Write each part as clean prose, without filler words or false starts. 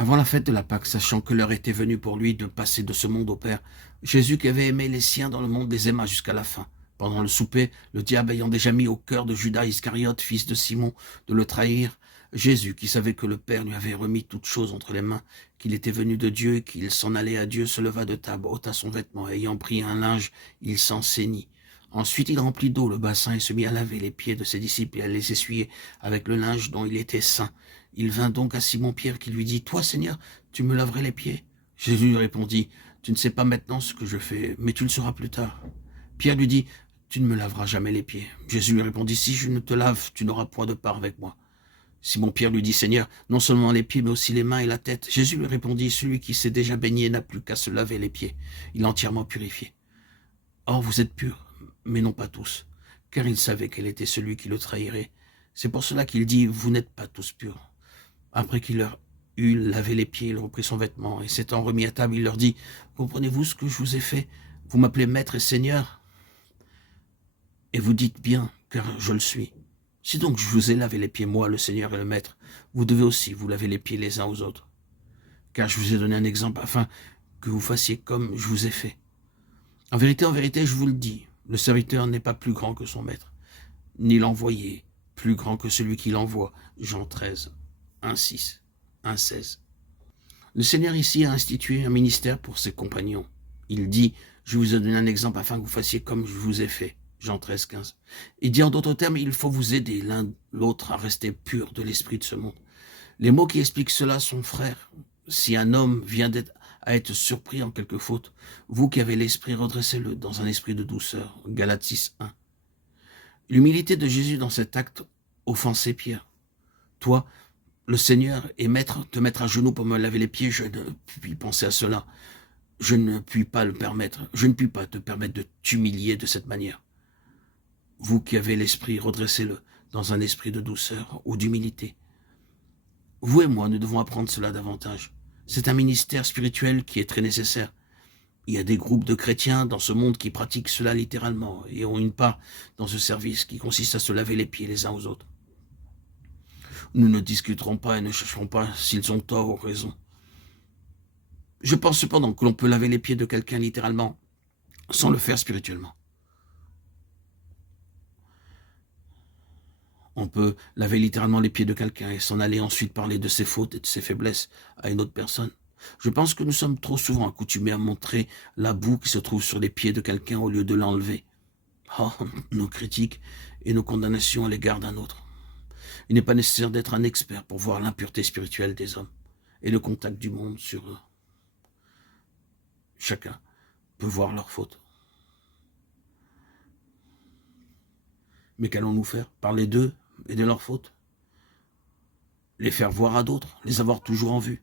Avant la fête de la Pâque, sachant que l'heure était venue pour lui de passer de ce monde au Père, Jésus qui avait aimé les siens dans le monde les aima jusqu'à la fin. Pendant le souper, le diable ayant déjà mis au cœur de Judas Iscariote, fils de Simon, de le trahir, Jésus, qui savait que le Père lui avait remis toutes choses entre les mains, qu'il était venu de Dieu et qu'il s'en allait à Dieu, se leva de table, ôta son vêtement, et ayant pris un linge, il s'en ceignit. Ensuite il remplit d'eau le bassin et se mit à laver les pieds de ses disciples et à les essuyer avec le linge dont il était saint. Il vint donc à Simon-Pierre qui lui dit « Toi, Seigneur, tu me laverais les pieds ?» Jésus lui répondit « Tu ne sais pas maintenant ce que je fais, mais tu le sauras plus tard. » Pierre lui dit « Tu ne me laveras jamais les pieds. » Jésus lui répondit « Si je ne te lave, tu n'auras point de part avec moi. » Simon-Pierre lui dit « Seigneur, non seulement les pieds, mais aussi les mains et la tête. » Jésus lui répondit « Celui qui s'est déjà baigné n'a plus qu'à se laver les pieds. Il est entièrement purifié. Or, vous êtes purs, mais non pas tous, car il savait quel était celui qui le trahirait. C'est pour cela qu'il dit « Vous n'êtes pas tous purs. » Après qu'il leur eut lavé les pieds, il reprit son vêtement, et s'étant remis à table, il leur dit « Comprenez-vous ce que je vous ai fait? Vous m'appelez maître et seigneur, et vous dites bien, car je le suis. Si donc je vous ai lavé les pieds, moi, le Seigneur et le Maître, vous devez aussi vous laver les pieds les uns aux autres. Car je vous ai donné un exemple afin que vous fassiez comme je vous ai fait. En vérité, je vous le dis, le serviteur n'est pas plus grand que son maître, ni l'envoyé plus grand que celui qui l'envoie. » Jean 13, 1,6, 1,16. Le Seigneur ici a institué un ministère pour ses compagnons. Il dit « Je vous ai donné un exemple afin que vous fassiez comme je vous ai fait. » Jean 13, 15. Il dit en d'autres termes, il faut vous aider l'un l'autre à rester pur de l'esprit de ce monde. Les mots qui expliquent cela sont frères. Si un homme vient à être surpris en quelque faute, vous qui avez l'esprit, redressez-le dans un esprit de douceur. Galates 6, 1. L'humilité de Jésus dans cet acte offensait Pierre. Toi, le Seigneur est maître, te mettre à genoux pour me laver les pieds, je ne puis penser à cela. Je ne puis pas le permettre. Je ne puis pas te permettre de t'humilier de cette manière. Vous qui avez l'esprit, redressez-le dans un esprit de douceur ou d'humilité. Vous et moi, nous devons apprendre cela davantage. C'est un ministère spirituel qui est très nécessaire. Il y a des groupes de chrétiens dans ce monde qui pratiquent cela littéralement et ont une part dans ce service qui consiste à se laver les pieds les uns aux autres. Nous ne discuterons pas et ne chercherons pas s'ils ont tort ou raison. Je pense cependant que l'on peut laver les pieds de quelqu'un littéralement sans le faire spirituellement. On peut laver littéralement les pieds de quelqu'un et s'en aller ensuite parler de ses fautes et de ses faiblesses à une autre personne. Je pense que nous sommes trop souvent accoutumés à montrer la boue qui se trouve sur les pieds de quelqu'un au lieu de l'enlever. Oh, nos critiques et nos condamnations à l'égard d'un autre. Il n'est pas nécessaire d'être un expert pour voir l'impureté spirituelle des hommes et le contact du monde sur eux. Chacun peut voir leurs fautes. Mais qu'allons-nous faire? Parler d'eux et de leurs fautes? Les faire voir à d'autres? Les avoir toujours en vue?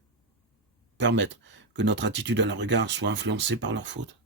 Permettre que notre attitude à leur égard soit influencée par leurs fautes?